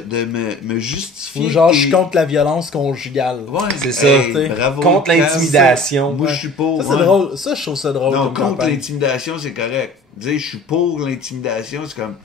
de me justifier. Ou genre, je suis contre la violence conjugale. Ouais, c'est ça. Bravo. Contre l'intimidation. Moi, je suis pour. Ça, c'est drôle. Ça, je trouve ça drôle. Non, contre l'intimidation, c'est correct. Dire je suis pour l'intimidation, c'est comme...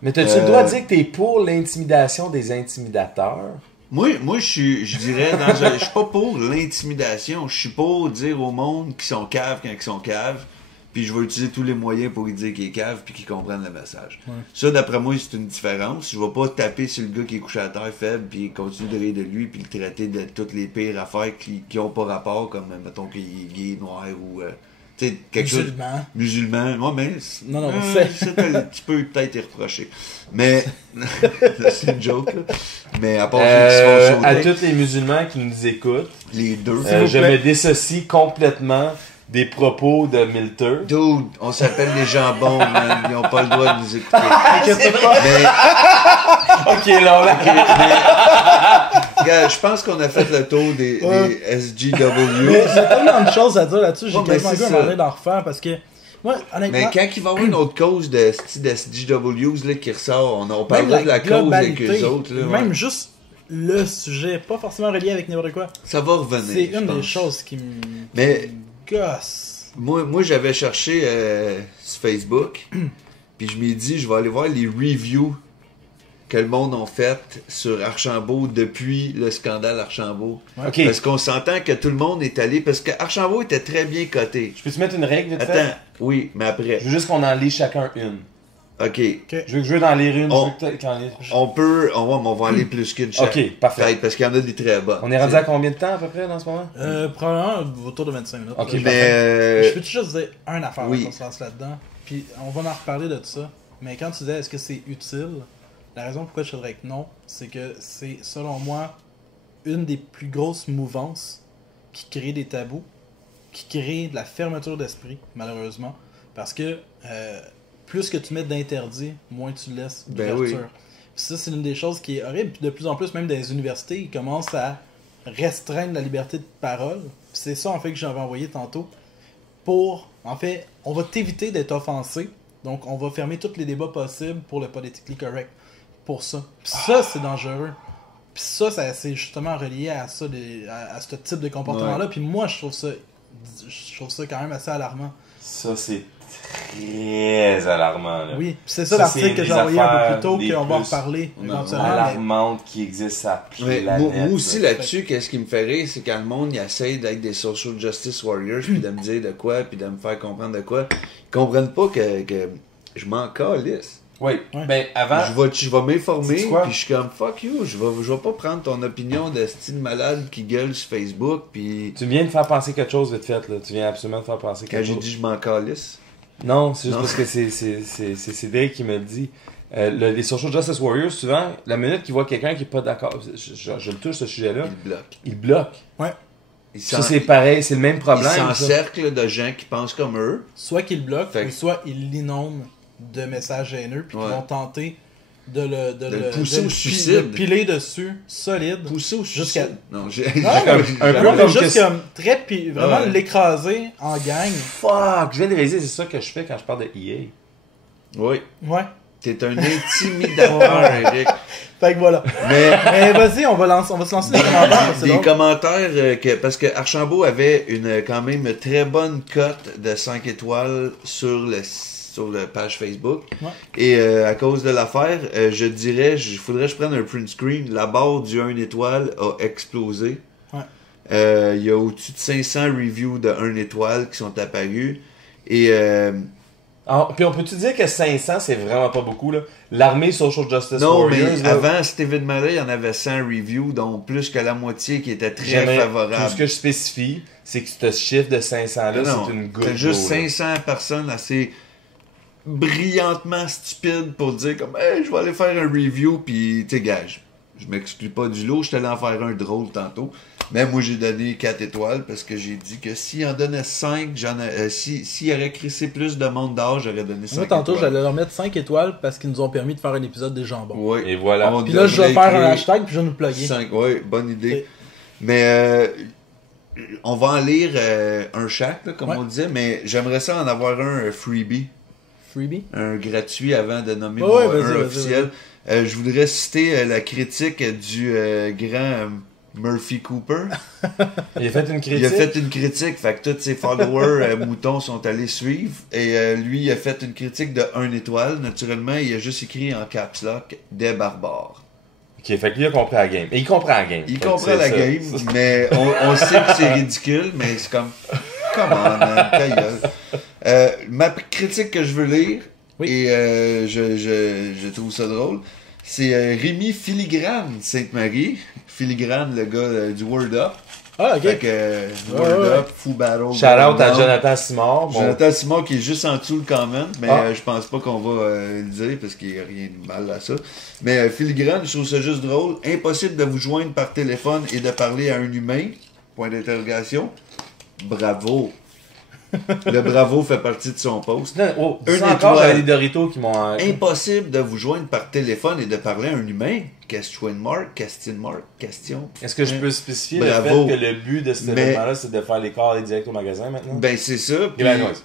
Mais t'as-tu le droit de dire que t'es pour l'intimidation des intimidateurs? Moi, je dirais, je suis pas pour l'intimidation. Je suis pour dire au monde qu'ils sont caves quand ils sont caves. Puis je vais utiliser tous les moyens pour lui dire qu'il est cave puis qu'il comprenne le message. Ouais. Ça, d'après moi, c'est une différence. Je vais pas taper sur le gars qui est couché à terre faible puis continuer de rire de lui puis le traiter de toutes les pires affaires qui ont pas rapport, comme, mettons, qu'il est gay, noir ou... tu sais, quelque musulman. Chose... Musulman. Moi, mais... Non, tu peux peut-être y reprocher. Mais... c'est une joke, là. Mais à part ceux qui se font sauter... À tous les musulmans qui nous écoutent... Les deux. Je me dissocie complètement des propos de Milter. Dude, on s'appelle les jambons, man. Ils n'ont pas le droit de nous écouter. Ok, là, je pense qu'on a fait le tour des SJW. Mais j'ai tellement de choses à dire là-dessus. J'ai quasiment envie d'en refaire parce que... Moi, honnêtement... Mais quand il va y avoir une autre cause de SJWs là, qui ressort, on parlera de la cause avec eux autres. Là, même juste le sujet, pas forcément relié avec n'importe quoi. Ça va revenir. C'est une des choses qui me... Mais... gosse. Moi, j'avais cherché sur Facebook, puis je m'ai dit, je vais aller voir les reviews que le monde a fait sur Archambault depuis le scandale Archambault. Okay. Parce qu'on s'entend que tout le monde est allé, parce que Archambault était très bien coté. Je peux te mettre une règle vite fait? Attends, oui, mais après. Je veux juste qu'on en lit chacun une. OK. Je veux en lire une. On va en lire plus qu'une chaque. OK, parfait. Parce qu'il y en a des très bonnes. On est rendu à combien de temps à peu près dans ce moment? Probablement autour de 25 minutes. OK, mais... Je peux juste dire une affaire oui. qu'on se lance là-dedans. Puis on va en reparler de tout ça. Mais quand tu disais est-ce que c'est utile, la raison pourquoi je dirais que non, c'est que c'est selon moi une des plus grosses mouvances qui crée des tabous, qui crée de la fermeture d'esprit, malheureusement. Parce que plus que tu mets d'interdits, moins tu laisses d'ouverture. Oui. Puis ça, c'est une des choses qui est horrible. Puis de plus en plus, même dans les universités, ils commencent à restreindre la liberté de parole. Puis c'est ça, en fait, que j'avais envoyé tantôt. En fait, on va t'éviter d'être offensé. Donc, on va fermer tous les débats possibles pour le politically correct. Pour ça. Puis ça, c'est dangereux. Puis ça, c'est justement relié à ça, à ce type de comportement-là. Puis moi, je trouve ça quand même assez alarmant. Ça, c'est très alarmant. Là. Oui, c'est ça l'article que j'ai envoyé un peu plus tôt, qu'on va en reparler éventuellement. Alarmante qui existe à planète. Moi aussi, là-dessus, qu'est-ce qui me fait rire, c'est quand le monde il essaie d'être des social justice warriors, puis de me dire de quoi, puis de me faire comprendre de quoi. Ils comprennent pas que je m'en calisse. Oui, ben avant... Je vais m'informer, puis je suis comme, fuck you, je vais pas prendre ton opinion de style malade qui gueule sur Facebook, puis... Tu viens de faire penser quelque chose vite fait, là. Tu viens absolument de faire penser quelque chose. Quand j'ai dit je m'en calisse? Non, c'est juste parce que c'est Cédric qui me le dit. Les social justice warriors, souvent, la minute qu'ils voient quelqu'un qui est pas d'accord, je le touche ce sujet-là, il bloque. Ouais. Ça, c'est pareil, c'est le même problème. Ils s'encerclent de gens qui pensent comme eux. Soit qu'ils bloquent, ou soit ils l'inondent de messages haineux, puis qu'ils vont tenter de le pousser au suicide. De piler dessus, solide. Pousser au suicide. Non, juste comme très vraiment l'écraser en gang. Fuck, je viens de réaliser, c'est ça que je fais quand je parle de EA. Oui. Ouais. T'es un intimidateur, Eric. Fait que voilà. Mais vas-y, on va se lancer des commentaires. Des commentaires, parce que Archambault avait quand même une très bonne cote de 5 étoiles sur la page Facebook. Ouais. Et à cause de l'affaire, je dirais, il faudrait que je prenne un print screen. La barre du 1 étoile a explosé. Ouais. Il y a au-dessus de 500 reviews de 1 étoile qui sont apparus. Et... puis on peut-tu dire que 500, c'est vraiment pas beaucoup, là? L'armée Social Justice Warriors... Non, mais avant cet événement-là, il y en avait 100 reviews, dont plus que la moitié qui étaient très favorables. Tout ce que je spécifie, c'est que ce chiffre de 500-là, c'est une goutte d'eau. C'est juste 500 personnes assez brillantement stupides pour dire comme « Hey, je vais aller faire un review, puis tu sais, gage. Je m'exclus pas du lot, je suis allé en faire un drôle tantôt. » Mais moi, j'ai donné 4 étoiles parce que j'ai dit que s'il en donnait 5, s'il aurait crissé plus de monde d'âge, j'aurais donné 5 Moi, tantôt, étoiles. j'allais leur mettre 5 étoiles parce qu'ils nous ont permis de faire un épisode des jambons. Oui. Et voilà. On Puis là, je vais devrait faire un écrire hashtag puis je vais nous plugger. 5, oui, bonne idée. Et- Mais on va en lire un chaque, là, comme Ouais. on disait, mais j'aimerais ça en avoir un freebie, Freebie. un gratuit avant de nommer Ouais, mon- vas-y, un vas-y, officiel. Je voudrais citer la critique du grand Murphy Cooper. Il a fait une critique. Il a fait une critique, fait que tous ses followers moutons sont allés suivre. Et lui, il a fait une critique de 1 étoile. Naturellement, il a juste écrit en caps lock des barbares. Ok, fait que lui a compris la game. Et il comprend la game. Il Fait que comprend c'est la ça. game, mais on sait que c'est ridicule, mais c'est comme, come on, man, ta gueule. Ma critique que je veux lire, Oui. et je trouve ça drôle, c'est Rémi Filigrane Sainte-Marie. Filigrane, le gars du Word Up. Ah, ok. Fait que Word ouais. Up, Fou Battle. Shout out à Down. Jonathan Simard. Bon, Jonathan Simon qui est juste en dessous le comment, mais Ah. je pense pas qu'on va le dire parce qu'il n'y a rien de mal à ça. Mais Filigrane, je trouve ça juste drôle. Impossible de vous joindre par téléphone et de parler à un humain. Point d'interrogation. Bravo. Le bravo fait partie de son post. non, oh, dis Une ça encore, étoile. j'avais des Doritos qui m'ont. Impossible de vous joindre par téléphone et de parler à un humain. Question mark, question. Est-ce que je peux spécifier Bravo. le fait que le but de cet Mais- événement-là, c'est de faire les corps direct au magasin maintenant? Ben c'est ça. puis- Give me a noise.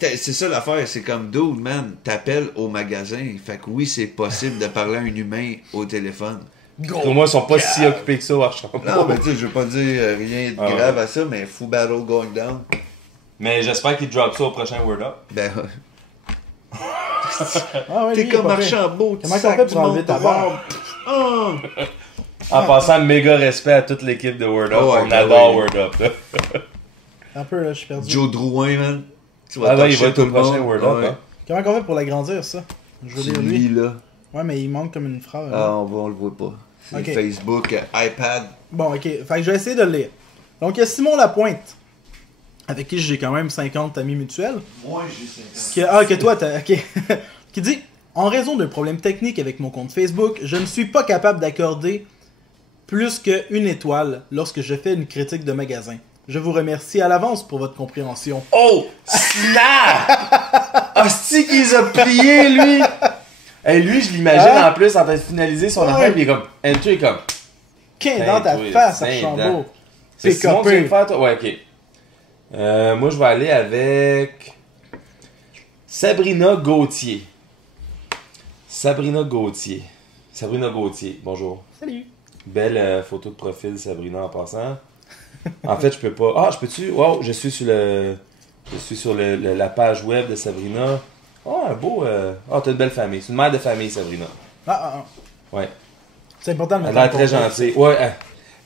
C'est ça l'affaire, c'est comme dude, man, t'appelles au magasin. Fait que oui, c'est possible de parler à un humain au téléphone. Pour moi, ils sont pas si occupés que ça au Archambault. Non, mais tu sais, je veux pas dire rien de Ah ouais. grave à ça, mais Fou Battle Going Down. Mais j'espère qu'ils drop ça au prochain Word Up. Ben, Ah, ouais, t'es lui, il est comme pas pire. Archambault, tu Comment sacs qu'on fait du pour enlever monde ta dehors. barbe? Ah! En passant, méga respect à toute l'équipe de Word Up. Ah ouais, On ben adore oui. Word Up. là. Un peu, là, je suis perdu. Joe Drouin, man. Tu Ah ouais, il torcher va être au tout le prochain monde. Word Up. Ouais. Hein. Comment qu'on fait pour l'agrandir, ça? Je veux Tu lire le lui. lis, là. Ouais, mais il manque comme une phrase. Ah, on le voit pas. C'est Ok. Facebook, iPad. Bon, ok. Fait que je vais essayer de le lire. Donc, il y a Simon Lapointe, avec qui j'ai quand même 50 amis mutuels. Moi, j'ai 50. Que toi, t'as. Ok. Qui dit: en raison d'un problème technique avec mon compte Facebook, je ne suis pas capable d'accorder plus qu'une étoile lorsque je fais une critique de magasin. Je vous remercie à l'avance pour votre compréhension. Oh! Snap! Hostie qu'il les a pliés, lui! Hey, lui, je l'imagine Hein? en plus en train de finaliser son Ouais. affaire, puis il est comme. Enter, il est comme. Qu'un dans ta toi, face, c'est Archambault. dedans. C'est T'es Simon que tu viens de copé. faire, toi? Ouais, ok. Moi, je vais aller avec. Sabrina Gauthier. Sabrina Gauthier. Sabrina Gauthier, bonjour. Salut. Belle photo de profil, Sabrina, en passant. En fait, je peux pas. Ah, je peux-tu? Wow, je suis sur le. Je suis sur la page web de Sabrina. Oh, un beau. Ah, t'as une belle famille. C'est une mère de famille, Sabrina. Ouais. C'est important de Elle mettre a en l'air très contexte. gentille. Ouais,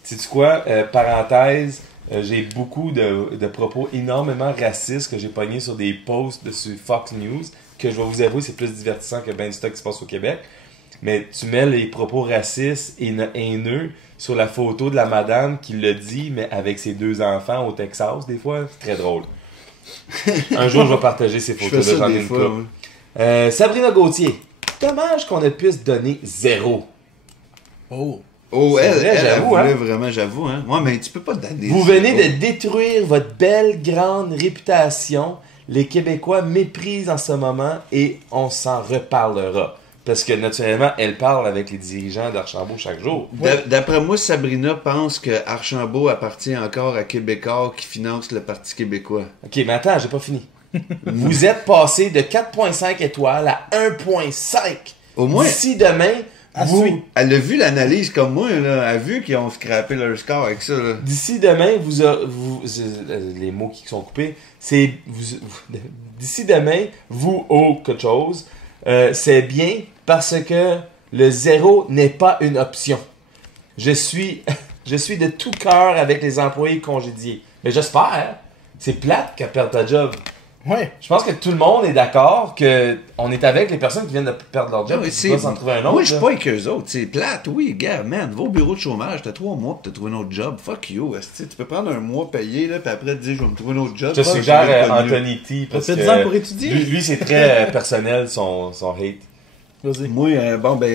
sais-tu quoi? Parenthèse, j'ai beaucoup de propos énormément racistes que j'ai pognés sur des posts sur Fox News, que je vais vous avouer, c'est plus divertissant que ben du stock qui se passe au Québec. Mais tu mets les propos racistes et haineux sur la photo de la madame qui le dit, mais avec ses 2 enfants au Texas, des fois. C'est très drôle. Un jour, je vais partager ces Je fais photos-là. ça J'en ai des une fois. couple. ouais. Sabrina Gauthier. Dommage qu'on ne puisse donner 0. Oh. Oh, C'est elle, vrai, elle, elle j'avoue, voulait hein. vraiment, j'avoue, hein. Ouais, mais tu peux pas donner. Vous ça. venez de détruire votre belle grande réputation. Les Québécois méprisent en ce moment et on s'en reparlera. Parce que naturellement, elle parle avec les dirigeants d'Archambault chaque jour. D'après moi, Sabrina pense que Archambault appartient encore à Québécois qui finance le Parti québécois. Ok, mais attends, j'ai pas fini. Vous êtes passé de 4.5 étoiles à 1.5. Au moins, D'ici demain, vous... elle a vu l'analyse comme moi, là. Elle a vu qu'ils ont scrappé leur score avec ça, là. D'ici demain, les mots qui sont coupés, c'est d'ici demain, quelque chose, c'est bien parce que le 0 n'est pas une option. Je suis de tout cœur avec les employés congédiés. Mais j'espère, c'est plate qu'elle perde ta job. Ouais. Je pense que tout le monde est d'accord que on est avec les personnes qui viennent de perdre leur job Ouais, et qui doivent s'en trouver un autre. Moi, je suis là. pas avec eux autres. C'est plate, oui, gars, man. Va au bureau de chômage, t'as 3 mois pour te trouver un autre job. Fuck you, esti. Tu peux prendre un mois payé, là, puis après te dire, je vais me trouver un autre job. Je te Fuck, suggère je vais être connu. Anthony T. Parce T'as que 10 ans pour étudier. lui c'est très personnel son hate. Vas-y. Moi,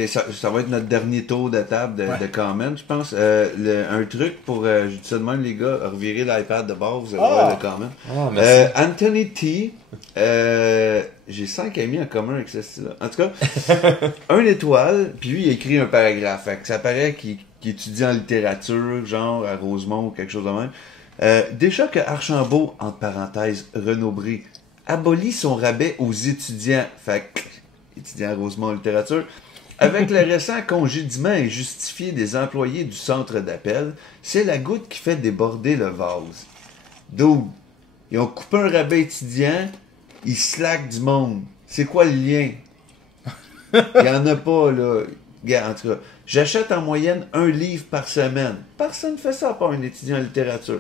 ça va être notre dernier tour de table de comment, je pense. Un truc pour, je dis ça de même, les gars, revirer l'iPad de bord, vous allez voir le comment. Ah, merci. Anthony T, j'ai 5 amis en commun avec ce style-là. En tout cas, 1 étoile, puis lui, il a écrit un paragraphe. Fait que ça paraît qu'il étudie en littérature, genre à Rosemont ou quelque chose de même. Déjà que Archambault, entre parenthèses, Renaud-Bré, abolit son rabais aux étudiants. Fait que étudiant à Rosemont en littérature, avec le récent congédiement injustifié des employés du centre d'appel, c'est la goutte qui fait déborder le vase. D'où ils ont coupé un rabais étudiant, ils slackent du monde. C'est quoi le lien? Il n'y en a pas, là. En tout cas, j'achète en moyenne 1 livre par semaine. Personne ne fait ça à part un étudiant en littérature.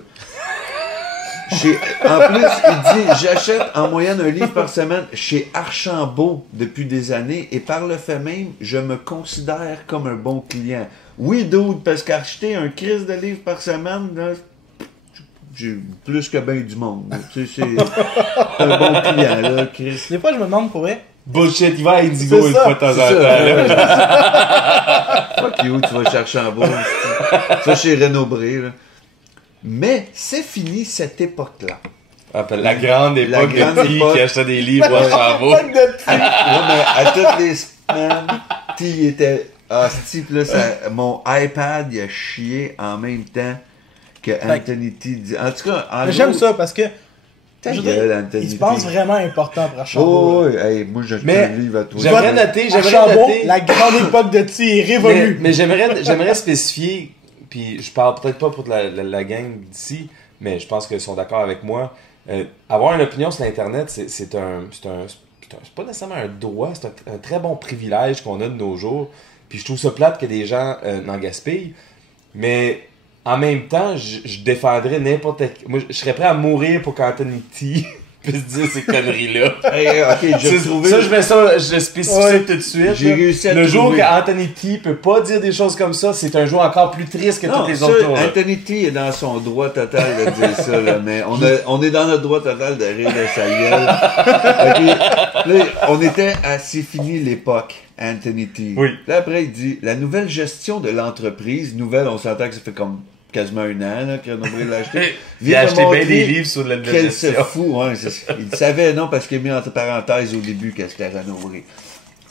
En plus, il dit, j'achète en moyenne 1 livre par semaine chez Archambault depuis des années et par le fait même, je me considère comme un bon client. Oui, dude, parce qu'acheter un crise de livres par semaine, là, j'ai plus que bien du monde. Tu sais, c'est un bon client, là, Chris. Des fois, je me demande pour vrai. Bullshit, il va à Indigo C'est une ça, fois de temps en c'est temps. ça. là. Fuck you, tu vas chercher en bas. Ça, chez Renaud-Bré, là. Mais c'est fini cette époque-là. Ah, la grande époque grande de T époque. qui achetait des livres à Archambault. Fuck de petit. Ouais, mais à toutes les semaines, T était... Ah, ce type-là, mon iPad, il a chié en même temps que Anthony T. dit. En tout cas, en Mais j'aime gros, ça parce que ta je veux gueule, dire, Anthony il se T. pense vraiment important pour Archambault. Oh, là. oui, hey, moi, j'achète Mais un livre à toi. j'aimerais noter, Archambault, la grande époque de T est révolue. Mais j'aimerais spécifier, puis je parle peut-être pas pour la gang d'ici, mais je pense qu'ils sont d'accord avec moi. Avoir une opinion sur l'Internet, c'est pas nécessairement un droit, c'est un très bon privilège qu'on a de nos jours. Puis je trouve ça plate que des gens n'en gaspillent. Mais en même temps, je défendrais n'importe qui. Moi, je serais prêt à mourir pour qu'Anthony T puisse dire ces conneries-là. Hey, ok, j'ai retrouvé... Ça, je mets ça, je spécifie ça tout de suite. J'ai là. réussi à Le jour trouver. qu'Anthony T peut pas dire des choses comme ça, c'est un jour encore plus triste que Non, tous les ça, autres jours. là. Anthony T est dans son droit total de dire ça, là, mais on est dans notre droit total de rire de sa gueule. Ok, là, on était à c'est fini l'époque, Anthony T. Oui. Là, après, il dit, la nouvelle gestion de l'entreprise, nouvelle, on s'entend que ça fait comme quasiment 1 an, là, que Renaud-Bré l'a acheté. Il a de acheté bien montrer des livres sur la nouvelle qu'elle se gestion. fout, ouais, il le savait, non, parce qu'il a mis entre parenthèses au début que c'était Renaud-Bré.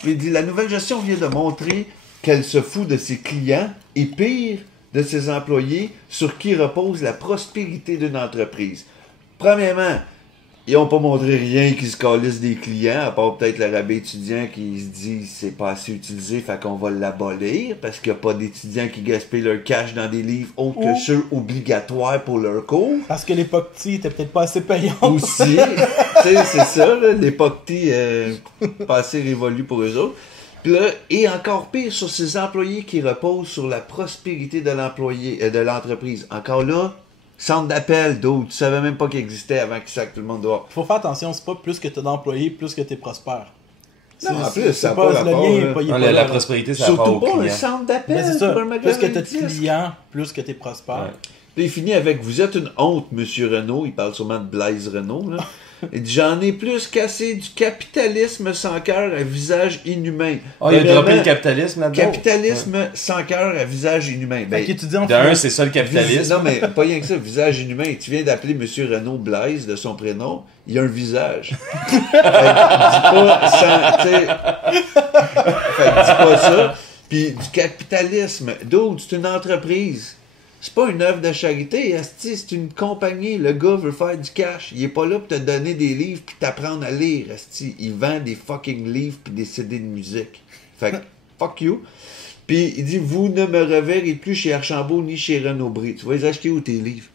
Il dit, la nouvelle gestion vient de montrer qu'elle se fout de ses clients et pire, de ses employés sur qui repose la prospérité d'une entreprise. Premièrement, ils n'ont pas montré rien qui se calisse des clients, à part peut-être le rabais étudiant qui se dit c'est pas assez utilisé, fait qu'on va l'abolir, parce qu'il n'y a pas d'étudiants qui gaspillent leur cash dans des livres autres que ceux obligatoires pour leur cours. Parce que l'époque T était peut-être pas assez payante. Aussi, tu sais, c'est ça, là, l'époque T, pas assez révolue pour eux autres. Puis là, et encore pire, sur ces employés qui reposent sur la prospérité de l'employé, de l'entreprise. Encore là, centre d'appel, d'autres, tu savais même pas qu'il existait avant qu'il saque tout le monde dehors. Faut faire attention, c'est pas plus que t'as d'employés, plus que t'es prospère. Non, en C'est- plus, c'est ça a pas pas le rapport, lien, là. pas, il est Non, pas là, la là. prospérité, ça va pas Surtout aux pas un clients. centre d'appel, Mais c'est c'est ça, pas un plus magasin que t'as de de disques. clients, plus que t'es prospère. Ouais. Puis il finit avec « Vous êtes une honte, Monsieur Renault ». Il parle sûrement de Blaise Renault, là. Il dit « J'en ai plus cassé du capitalisme sans cœur à visage inhumain ». Ah, il a droppé Premièrement, le capitalisme là-dedans. capitalisme sans cœur à visage inhumain. Ben, Fait qu'étudiant en De un, finance, c'est ça le capitalisme. non, mais pas rien que ça, visage inhumain. Tu viens d'appeler Monsieur Renault Blaise de son prénom, il a un visage. Fait que dis pas sans, tu sais. Fait que dis pas ça. Puis du capitalisme. D'autres, c'est une entreprise. C'est pas une œuvre de charité, asti, c'est une compagnie. Le gars veut faire du cash. Il est pas là pour te donner des livres puis t'apprendre à lire, asti. Il vend des fucking livres puis des CD de musique. Fait que, fuck you. Puis il dit, vous ne me reverrez plus chez Archambault ni chez Renaud-Bré. Tu vas les acheter où tes livres?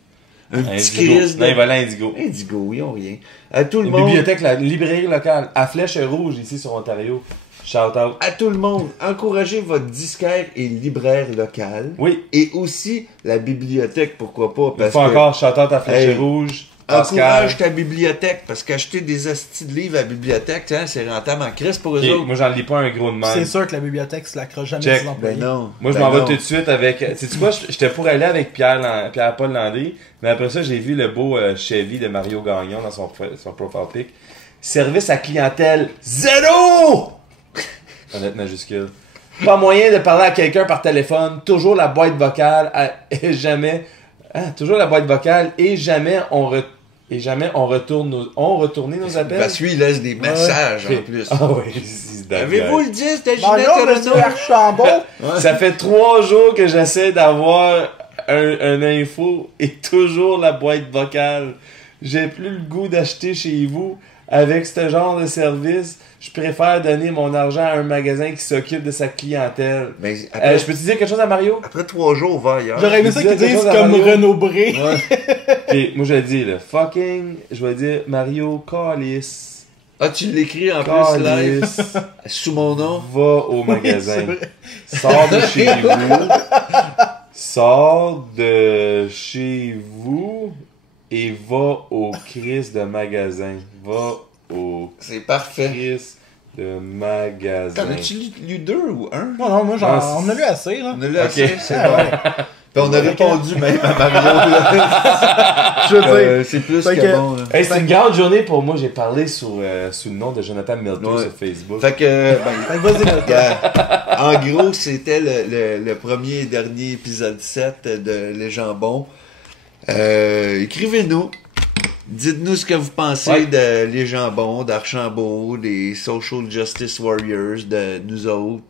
Un petit Indigo. crise Non, il va à Indigo. Indigo, ils ont rien. À tout le Une monde. bibliothèque, la librairie locale, à Flèche Rouge, ici sur Ontario. Shout out. À tout le monde, encouragez votre disquaire et libraire local. Oui, Et aussi la bibliothèque, pourquoi pas. il Parce faut que encore shout out à Flèche Hey. Rouge. Pascal. encourage ta bibliothèque, parce qu'acheter des hosties de livres à la bibliothèque, hein, c'est rentable en crise pour eux Ok, autres. moi, j'en lis pas un gros de c'est même. sûr que la bibliothèque se lâchera jamais Check. ses employés. Ben non. Moi, je Ben m'en vais non. tout de suite avec. Sais-tu quoi? J'étais pour aller avec Pierre-Paul Landry, mais après ça, j'ai vu le beau Chevy de Mario Gagnon dans son profile pic. Service à clientèle zéro! en lettres majuscules. Pas moyen de parler à quelqu'un par téléphone, toujours la boîte vocale, et jamais... toujours la boîte vocale, et jamais on retourné nos appels. Parce qu'il laisse des messages en plus. Ah oui, c'est Avez-vous le 10 de Non, Ginette non, monsieur Archambault. Ça fait 3 jours que j'essaie d'avoir un info et toujours la boîte vocale. J'ai plus le goût d'acheter chez vous avec ce genre de service. Je préfère donner mon argent à un magasin qui s'occupe de sa clientèle. Mais après, Je peux te dire quelque chose à Mario? après 3 jours, va ailleurs. J'aurais aimé ça qu'ils disent comme Renaud Bré. Et moi je le dis là, fucking, je vais dire Mario Callis. Ah, tu l'écris en plus live Callis. sous mon nom? Va au magasin. c'est vrai. Sors de chez vous. Sors de chez vous et va au Chris de magasin. Va au C'est parfait. Chris de magasin. T'en as-tu lu 2 ou 1? Non, non, moi, Ah, on a lu assez, là. On a lu assez, c'est Ah, bon. ouais. Puis on a répondu même à Mario. Là. Je veux dire. C'est plus Fait que que- bon. Là. Hey, c'est une grande journée pour moi. J'ai parlé sous le nom de Jonathan Milton Ouais. sur Facebook. Fait que, Fait que vas-y, là. en gros, c'était le premier et dernier épisode 7 de Les Jambons. Écrivez-nous. Dites-nous ce que vous pensez Ouais. de Les Jambons, d'Archambault, des Social Justice Warriors, de nous autres.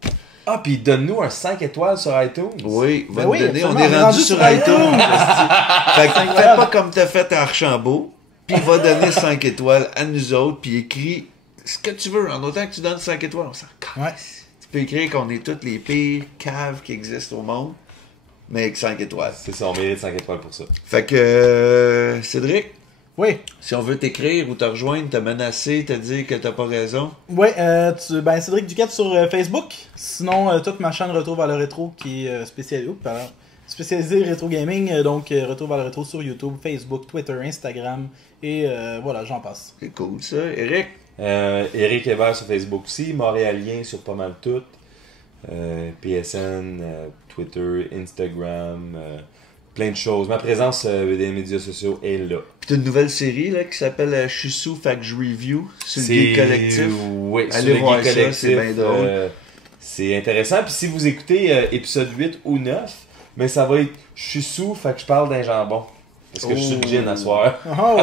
Ah, puis donne-nous un 5 étoiles sur iTunes. Oui, va Ben nous oui, donner. On absolument, est rendu sur iTunes. Fait que fais incroyable. pas comme t'as fait à Archambault, puis va donner 5 étoiles à nous autres, puis écris ce que tu veux. En autant que tu donnes 5 étoiles, on s'en Ouais. calisse. Tu peux écrire qu'on est toutes les pires caves qui existent au monde, mais avec 5 étoiles. C'est ça, on mérite 5 étoiles pour ça. Fait que, Cédric, Oui. si on veut t'écrire ou te rejoindre, te menacer, te dire que t'as pas raison, Ouais, Cédric Duquette sur Facebook. Sinon, toute ma chaîne Retour vers le rétro qui est spécialisée rétro gaming. Donc, Retour vers le rétro sur YouTube, Facebook, Twitter, Instagram. Et voilà, j'en passe. c'est cool ça. Eric, Eric Hébert sur Facebook aussi, Montréalien sur pas mal tout. PSN, Twitter, Instagram, plein de choses. Ma présence des médias sociaux est là. pis t'as une nouvelle série là, qui s'appelle Chusou Fait que je review sur le Geek Collectif. Oui, sur Allez le voir Geek ça, Collectif. c'est bien drôle. C'est intéressant. Puis si vous écoutez épisode 8 ou 9, mais ça va être je suis sous, fait que je parle d'un jambon. Parce que je suis Oh. le gin à soir. Oh!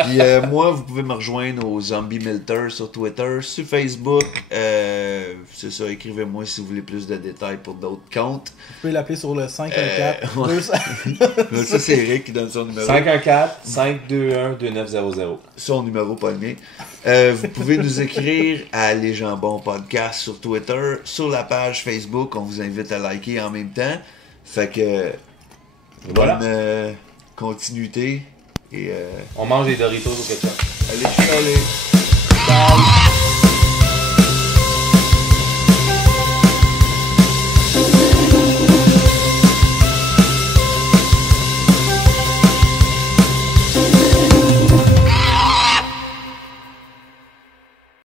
Puis moi, vous pouvez me rejoindre au Zombie Milter sur Twitter, sur Facebook. C'est ça, écrivez-moi si vous voulez plus de détails pour d'autres comptes. Vous pouvez l'appeler sur le 514. Ouais. 200. Là, ça, c'est Eric qui donne son numéro. 514-521-2900. Son numéro, pas le mien. Vous pouvez nous écrire à Les Jambons Podcast sur Twitter, sur la page Facebook. On vous invite à liker en même temps. Fait que, Voilà. bonne continuité. Et On mange des Doritos au ketchup. allez chialer. Bye.